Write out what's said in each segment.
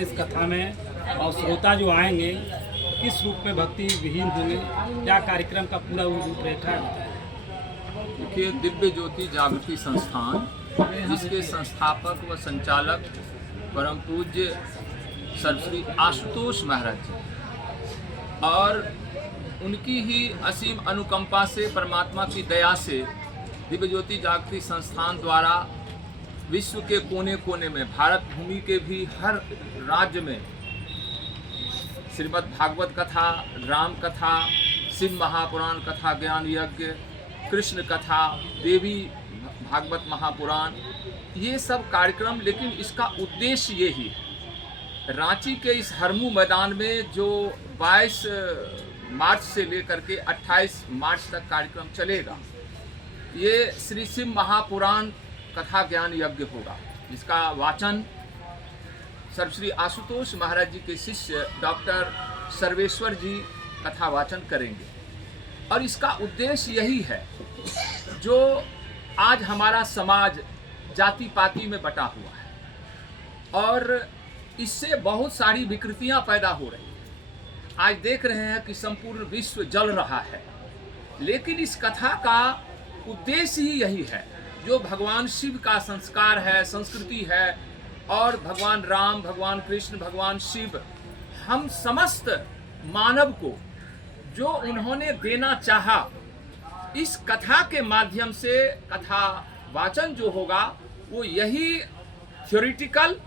है इस कथा में, और श्रोता जो आएंगे किस रूप में भक्ति विहीन होंगे, क्या कार्यक्रम का पूरा रूपरेखा है? देखिए, दिव्य ज्योति जागृति संस्थान, जिसके संस्थापक व संचालक परम पूज्य सर्वश्री आशुतोष महाराज जी, और उनकी ही असीम अनुकंपा से, परमात्मा की दया से दिव्य ज्योति जागृति संस्थान द्वारा विश्व के कोने कोने में, भारत भूमि के भी हर राज्य में श्रीमद् भागवत कथा, राम कथा, शिव महापुराण कथा, ज्ञान यज्ञ, कृष्ण कथा, देवी भागवत महापुराण, ये सब कार्यक्रम। लेकिन इसका उद्देश्य यही है, रांची के इस हरमू मैदान में जो 22 मार्च से लेकर के 28 मार्च तक कार्यक्रम चलेगा, ये श्री शिव महापुराण कथा ज्ञान यज्ञ होगा, जिसका वाचन सर्वश्री आशुतोष महाराज जी के शिष्य डॉक्टर सर्वेश्वर जी कथा वाचन करेंगे। और इसका उद्देश्य यही है, जो आज हमारा समाज जाति पाति में बटा हुआ है और इससे बहुत सारी विकृतियां पैदा हो रही हैं। आज देख रहे हैं कि संपूर्ण विश्व जल रहा है, लेकिन इस कथा का उद्देश्य ही यही है, जो भगवान शिव का संस्कार है, संस्कृति है, और भगवान राम, भगवान कृष्ण, भगवान शिव, हम समस्त मानव को जो उन्होंने देना चाहा, इस कथा के माध्यम से कथा वाचन जो होगा वो यही थ्योरेटिकल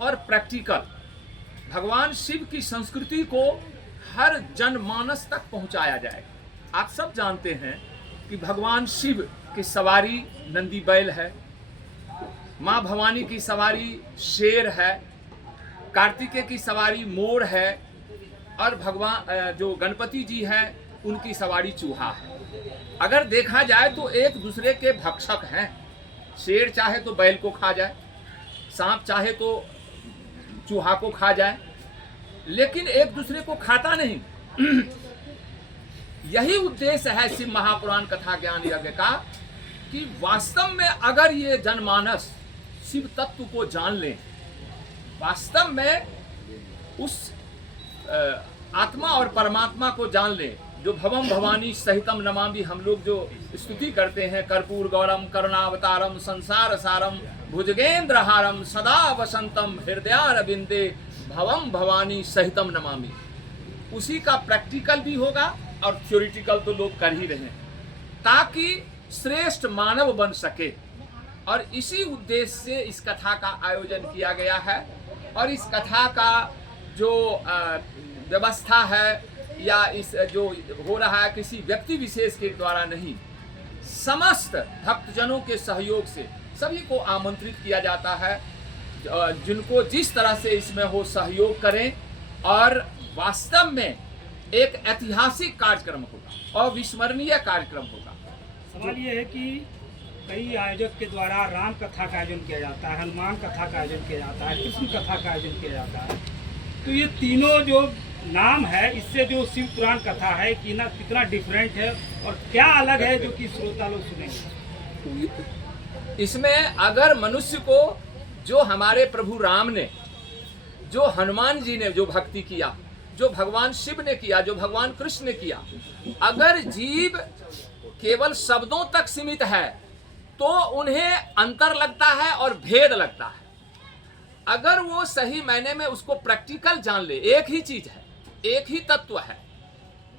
और प्रैक्टिकल भगवान शिव की संस्कृति को हर जनमानस तक पहुंचाया जाएगा। आप सब जानते हैं कि भगवान शिव की सवारी नंदी बैल है, माँ भवानी की सवारी शेर है, कार्तिकेय की सवारी मोर है, और भगवान जो गणपति जी हैं उनकी सवारी चूहा है। अगर देखा जाए तो एक दूसरे के भक्षक हैं। शेर चाहे तो बैल को खा जाए, सांप चाहे तो चूहा को खा जाए, लेकिन एक दूसरे को खाता नहीं। यही उद्देश्य है शिव महापुराण कथा ज्ञान यज्ञ का, कि वास्तव में अगर ये जनमानस शिव तत्व को जान लें, वास्तव में उस आत्मा और परमात्मा को जान लें, जो भवम भवानी सहितम नमामि हम लोग जो स्तुति करते हैं, कर्पूर गौरम करुणावतारम संसार सारम भुजगेंद्रहारम सदा वसंतम हृदयारविंदे भवम भवानी सहितम नमामि, उसी का प्रैक्टिकल भी होगा और थ्योरेटिकल तो लोग कर ही रहे हैं, ताकि श्रेष्ठ मानव बन सके। और इसी उद्देश्य से इस कथा का आयोजन किया गया है। और इस कथा का जो व्यवस्था है, या इस जो हो रहा है, किसी व्यक्ति विशेष के द्वारा नहीं, समस्त भक्तजनों के सहयोग से सभी को आमंत्रित किया जाता है, जिनको जिस तरह से इसमें हो सहयोग करें। और वास्तव में एक ऐतिहासिक कार्यक्रम होगा, अविस्मरणीय कार्यक्रम होगा। सवाल ये है कि कई आयोजक के द्वारा राम कथा का आयोजन किया जाता है, हनुमान कथा का आयोजन किया जाता है, कृष्ण कथा का आयोजन किया जाता है, तो ये तीनों जो नाम है, इससे जो शिव पुराण कथा है कि ना कितना डिफरेंट है और क्या अलग है, जो कि श्रोता लोग सुनेंगे। इसमें अगर मनुष्य को, जो हमारे प्रभु राम ने, जो हनुमान जी ने जो भक्ति किया, जो भगवान शिव ने किया, जो भगवान कृष्ण ने किया, अगर जीव केवल शब्दों तक सीमित है तो उन्हें अंतर लगता है और भेद लगता है। अगर वो सही मायने में उसको प्रैक्टिकल जान ले, एक ही चीज है, एक ही तत्व है।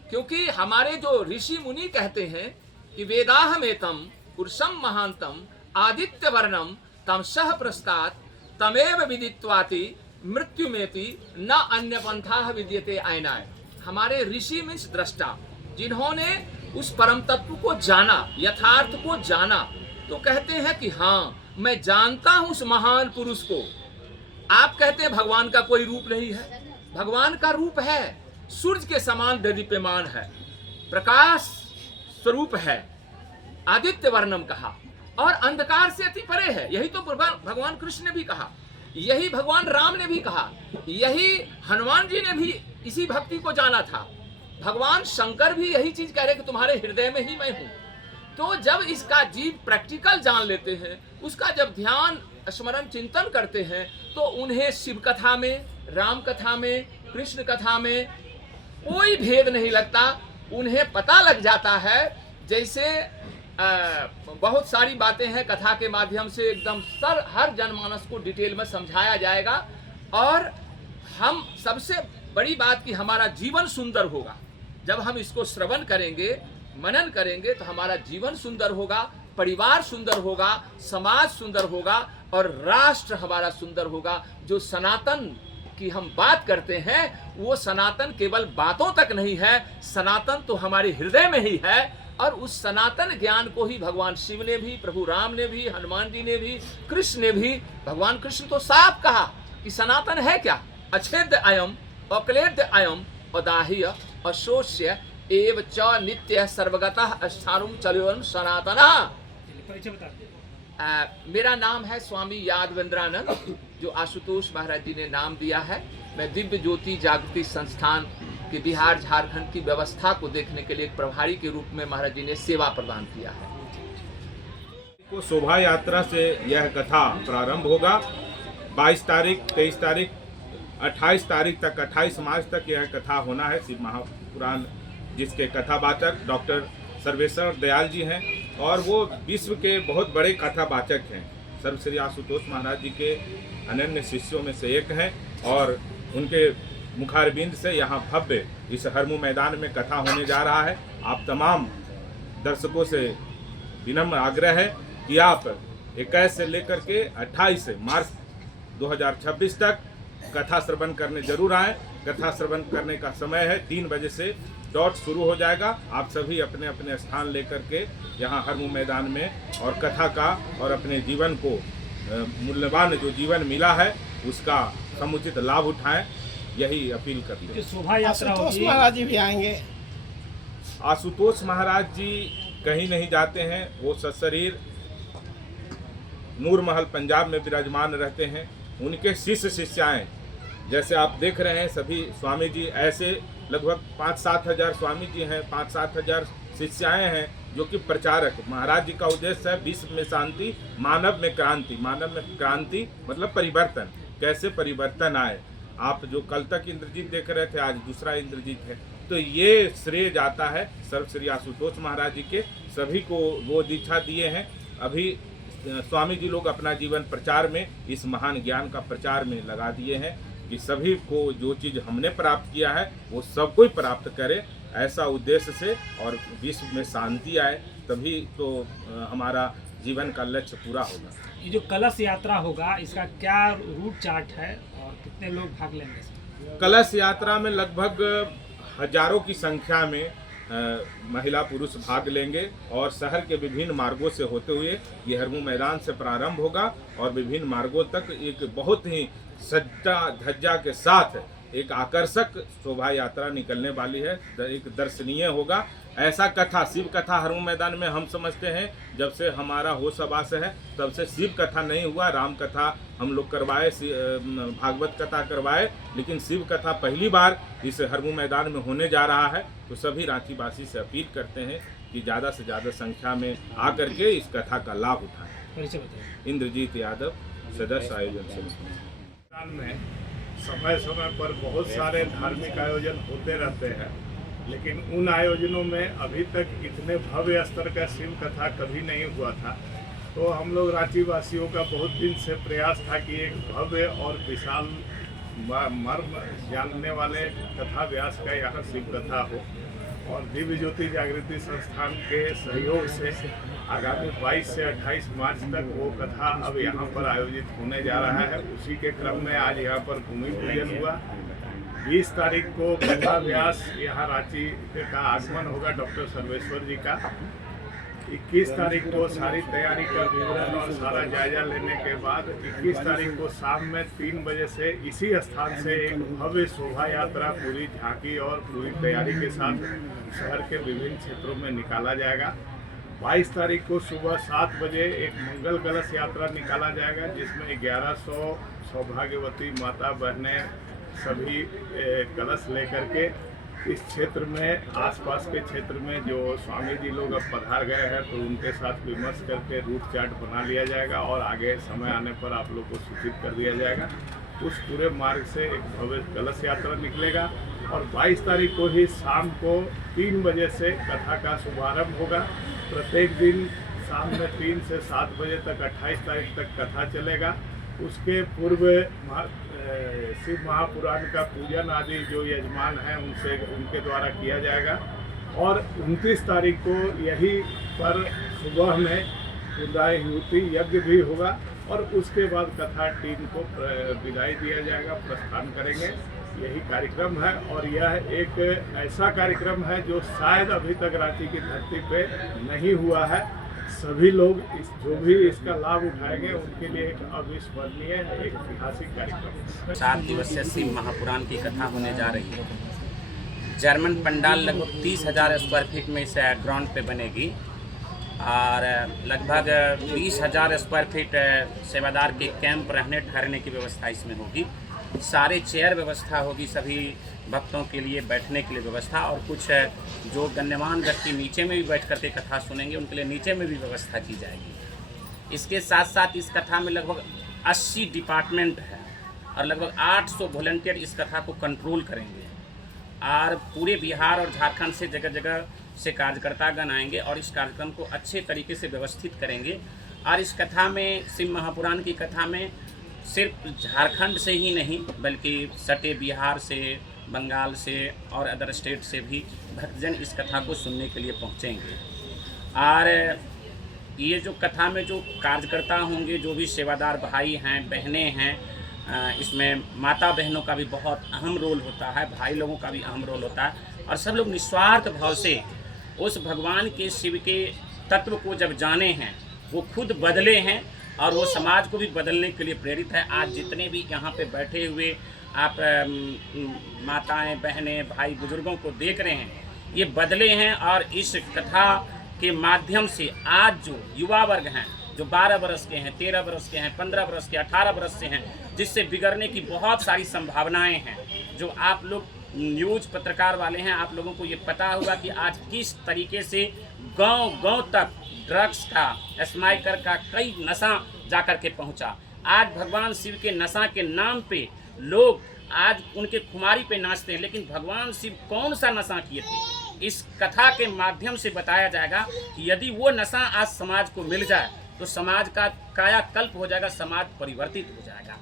क्योंकि हमारे जो ऋषि मुनि कहते हैं कि वेदाहमेतम पुरुषम महांतम आदित्य वर्णम तम सह प्रस्तात् तमेव विदित्वाति मृत्युमेति न अन्य पंथा विद्यते आयनाय। हमारे ऋषि मीन्स दृष्टा, जिन्होंने उस परम तत्व को जाना, यथार्थ को जाना, तो कहते हैं कि हाँ, मैं जानता हूं उस महान पुरुष को। आप कहते हैं भगवान का कोई रूप नहीं है, भगवान का रूप है, सूर्य के समान दीप्यमान है, प्रकाश स्वरूप है, आदित्य वर्णम कहा, और अंधकार से अति परे है। यही तो भगवान कृष्ण ने भी कहा, यही भगवान राम ने भी कहा, यही हनुमान जी ने भी इसी भक्ति को जाना था। भगवान शंकर भी यही चीज कह रहे कि तुम्हारे हृदय में ही मैं हूं। तो जब इसका जीव प्रैक्टिकल जान लेते हैं, उसका जब ध्यान स्मरण चिंतन करते हैं, तो उन्हें शिव कथा में, राम कथा में, कृष्ण कथा में कोई भेद नहीं लगता। उन्हें पता लग जाता है, जैसे बहुत सारी बातें हैं कथा के माध्यम से एकदम हर जनमानस को डिटेल में समझाया जाएगा। और हम सबसे बड़ी बात कि हमारा जीवन सुंदर होगा। जब हम इसको श्रवण करेंगे, मनन करेंगे, तो हमारा जीवन सुंदर होगा, परिवार सुंदर होगा, समाज सुंदर होगा और राष्ट्र हमारा सुंदर होगा। जो सनातन की हम बात करते हैं, वो सनातन केवल बातों तक नहीं है, सनातन तो हमारे हृदय में ही है। और उस सनातन ज्ञान को ही भगवान शिव ने भी, प्रभु राम ने भी, हनुमान जी ने भी, कृष्ण ने भी, भगवान कृष्ण तो साफ कहा कि सनातन है क्या? अछेद्य अयम अक्लेद्य अयम अदाह्य अशोष्य एव च नित्य सर्वगतः अष्टारुम चलयन सनातन। परिचय बता दीजिए। मेरा नाम है स्वामी यादवेंद्रानंद, जो आशुतोष महाराज जी ने नाम दिया है। मैं दिव्य ज्योति जागृति संस्थान के बिहार झारखंड की व्यवस्था को देखने के लिए एक प्रभारी के रूप में महाराज जी ने सेवा प्रदान किया है। को शोभा यात्रा से यह कथा प्रारंभ होगा। 22 तारीख, 23 तारीख, 28 तारीख तक, 28 मार्च तक यह कथा होना है। शिव महापुराण जिसके कथावाचक डॉक्टर सर्वेश्वर दयाल जी हैं और वो विश्व के बहुत बड़े कथावाचक हैं। सर्व श्री आशुतोष महाराज जी के अनन्य शिष्यों में से एक हैं और उनके मुखारबिंद से यहाँ भव्य इस हरमू मैदान में कथा होने जा रहा है। आप तमाम दर्शकों से विनम्र आग्रह है कि आप 21 से लेकर के 28 मार्च 2026 तक कथा श्रवण करने जरूर आएँ। कथा श्रवण करने का समय है 3 बजे से डॉट शुरू हो जाएगा। आप सभी अपने अपने स्थान लेकर के यहाँ हरमू मैदान में और कथा का और अपने जीवन को मूल्यवान जो जीवन मिला है उसका समुचित लाभ उठाएं, यही अपील करते हैं। जो शोभा यात्रा आशुतोष होगी, महाराज जी भी आएंगे। आशुतोष महाराज जी कहीं नहीं जाते हैं, वो सशरीर नूर महल पंजाब में विराजमान रहते हैं। उनके शिष्य शिष्याएं जैसे आप देख रहे हैं, सभी स्वामी जी ऐसे लगभग 5-7 हज़ार स्वामी जी हैं, 5-7 हज़ार शिष्याएं हैं जो कि प्रचारक। महाराज जी का उद्देश्य है विश्व में शांति, मानव में क्रांति। मानव में क्रांति मतलब परिवर्तन, कैसे परिवर्तन आए। आप जो कल तक इंद्रजीत देख रहे थे, आज दूसरा इंद्रजीत है। तो ये श्रेय जाता है सर्व श्री आशुतोष महाराज जी के। सभी को वो दीक्षा दिए हैं। अभी स्वामी जी लोग अपना जीवन प्रचार में, इस महान ज्ञान का प्रचार में लगा दिए हैं कि सभी को जो चीज़ हमने प्राप्त किया है वो सब कोई प्राप्त करे, ऐसा उद्देश्य से, और विश्व में शांति आए, तभी तो हमारा जीवन का लक्ष्य पूरा होगा। ये जो कलश यात्रा होगा, इसका क्या रूट चार्ट है और कितने लोग भाग लेंगे इसमें? कलश यात्रा में लगभग हजारों की संख्या में महिला पुरुष भाग लेंगे और शहर के विभिन्न मार्गों से होते हुए ये हरमू मैदान से प्रारंभ होगा और विभिन्न मार्गों तक एक बहुत ही सज्जा धज्जा के साथ एक आकर्षक शोभा यात्रा निकलने वाली है। एक दर्शनीय होगा। ऐसा कथा, शिव कथा हरमू मैदान में हम समझते हैं जब से हमारा होश आभास है तब से शिव कथा नहीं हुआ। राम कथा हम लोग करवाए, भागवत कथा करवाए, लेकिन शिव कथा पहली बार इस हरमू मैदान में होने जा रहा है। तो सभी रांची वासी से अपील करते हैं कि ज़्यादा से ज़्यादा संख्या में आकर के इस कथा का लाभ उठाएं। परिचय बताइए। इंद्रजीत यादव, सदस्य आयोजन समिति। में समय समय पर बहुत सारे धार्मिक आयोजन होते रहते हैं, लेकिन उन आयोजनों में अभी तक इतने भव्य स्तर का शिव कथा कभी नहीं हुआ था। तो हम लोग रांची वासियों का बहुत दिन से प्रयास था कि एक भव्य और विशाल मर्म जानने वाले कथा व्यास का यहाँ शिव कथा हो, और दिव्य ज्योति जागृति संस्थान के सहयोग से आगामी 22 से 28 मार्च तक वो कथा अब यहाँ पर आयोजित होने जा रहा है। उसी के क्रम में आज यहाँ पर भूमि पूजन हुआ। 20 तारीख को कथा व्यास यहाँ रांची का आगमन होगा डॉक्टर सर्वेश्वर जी का। 21 तारीख को सारी तैयारी का विवरण और सारा जायजा लेने के बाद 21 तारीख को शाम में 3 बजे से इसी स्थान से एक भव्य शोभा यात्रा पूरी झांकी और पूरी तैयारी के साथ शहर के विभिन्न क्षेत्रों में निकाला जाएगा। 22 तारीख को सुबह 7 बजे एक मंगल कलश यात्रा निकाला जाएगा, जिसमें 1100 सौभाग्यवती माता बहनें सभी कलश लेकर के इस क्षेत्र में, आसपास के क्षेत्र में जो स्वामी जी लोग अब पधार गए हैं तो उनके साथ विमर्श करके रूट चार्ट बना लिया जाएगा और आगे समय आने पर आप लोग को सूचित कर दिया जाएगा। उस पूरे मार्ग से एक भव्य कलश यात्रा निकलेगा और 22 तारीख को ही शाम को 3 बजे से कथा का शुभारंभ होगा। प्रत्येक दिन शाम में 3 से 7 बजे तक 28 तारीख तक कथा चलेगा। उसके पूर्व शिव महापुराण का पूजन आदि जो यजमान हैं उनके द्वारा किया जाएगा और 29 तारीख को यही पर सुबह में पुनराहुति यज्ञ भी होगा और उसके बाद कथा टीम को विदाई दिया जाएगा, प्रस्थान करेंगे। यही कार्यक्रम है और यह एक ऐसा कार्यक्रम है जो शायद अभी तक रांची की धरती पे नहीं हुआ है। सभी लोग जो भी इसका लाभ उठाएंगे उनके लिए एक अविस्मरणीय एक ऐतिहासिक कार्यक्रम है। 7 दिवसीय शिव महापुराण की कथा होने जा रही है। जर्मन पंडाल लगभग 30,000 स्क्वायर फीट में इस ग्राउंड पे बनेगी और लगभग 20,000 स्क्वायर फीट सेवादार के कैंप रहने ठहरने की व्यवस्था इसमें होगी। सारे चेयर व्यवस्था होगी, सभी भक्तों के लिए बैठने के लिए व्यवस्था और कुछ जो गण्यमान व्यक्ति नीचे में भी बैठ करके कथा सुनेंगे उनके लिए नीचे में भी व्यवस्था की जाएगी। इसके साथ साथ इस कथा में लगभग 80 डिपार्टमेंट है और लगभग 800 वॉलंटियर इस कथा को कंट्रोल करेंगे और पूरे बिहार और झारखंड से जगह जगह से कार्यकर्तागण आएंगे और इस कार्यक्रम को अच्छे तरीके से व्यवस्थित करेंगे। और इस कथा में शिव महापुराण की कथा में सिर्फ झारखंड से ही नहीं बल्कि सटे बिहार से, बंगाल से और अदर स्टेट से भी भक्तजन इस कथा को सुनने के लिए पहुंचेंगे। और ये जो कथा में जो कार्यकर्ता होंगे, जो भी सेवादार भाई हैं, बहनें हैं, इसमें माता बहनों का भी बहुत अहम रोल होता है, भाई लोगों का भी अहम रोल होता है और सब लोग निस्वार्थ भाव से उस भगवान के शिव के तत्व को जब जाने हैं, वो खुद बदले हैं और वो समाज को भी बदलने के लिए प्रेरित है। आज जितने भी यहाँ पे बैठे हुए आप माताएं, बहनें, भाई, बुजुर्गों को देख रहे हैं, ये बदले हैं और इस कथा के माध्यम से आज जो युवा वर्ग हैं, जो 12 बरस के हैं, 13 बरस के हैं, 15 बरस के, 18 बरस से हैं, जिससे बिगड़ने की बहुत सारी संभावनाएं हैं, जो आप लोग न्यूज़ पत्रकार वाले हैं, आप लोगों को ये पता होगा कि आज किस तरीके से गांव-गांव तक ड्रग्स का, स्माइकर का कई नशा जाकर के पहुंचा। आज भगवान शिव के नशा के नाम पे लोग आज उनके खुमारी पे नाचते हैं, लेकिन भगवान शिव कौन सा नशा किए थे, इस कथा के माध्यम से बताया जाएगा कि यदि वो नशा आज समाज को मिल जाए तो समाज का कायाकल्प हो जाएगा, समाज परिवर्तित हो जाएगा।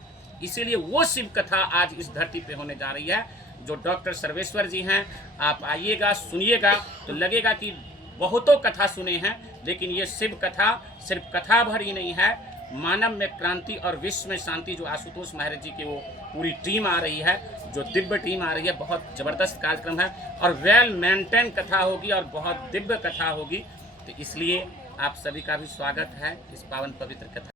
इसीलिए वो शिव कथा आज इस धरती पे होने जा रही है। जो डॉक्टर सर्वेश्वर जी हैं, आप आइएगा, सुनिएगा तो लगेगा कि बहुतों कथा सुने हैं, लेकिन ये शिव कथा सिर्फ कथा भर ही नहीं है, मानव में क्रांति और विश्व में शांति। जो आशुतोष महाराज जी की वो पूरी टीम आ रही है, जो दिव्य टीम आ रही है, बहुत ज़बरदस्त कार्यक्रम है और वेल मेंटेन कथा होगी और बहुत दिव्य कथा होगी। तो इसलिए आप सभी का भी स्वागत है इस पावन पवित्र कथा।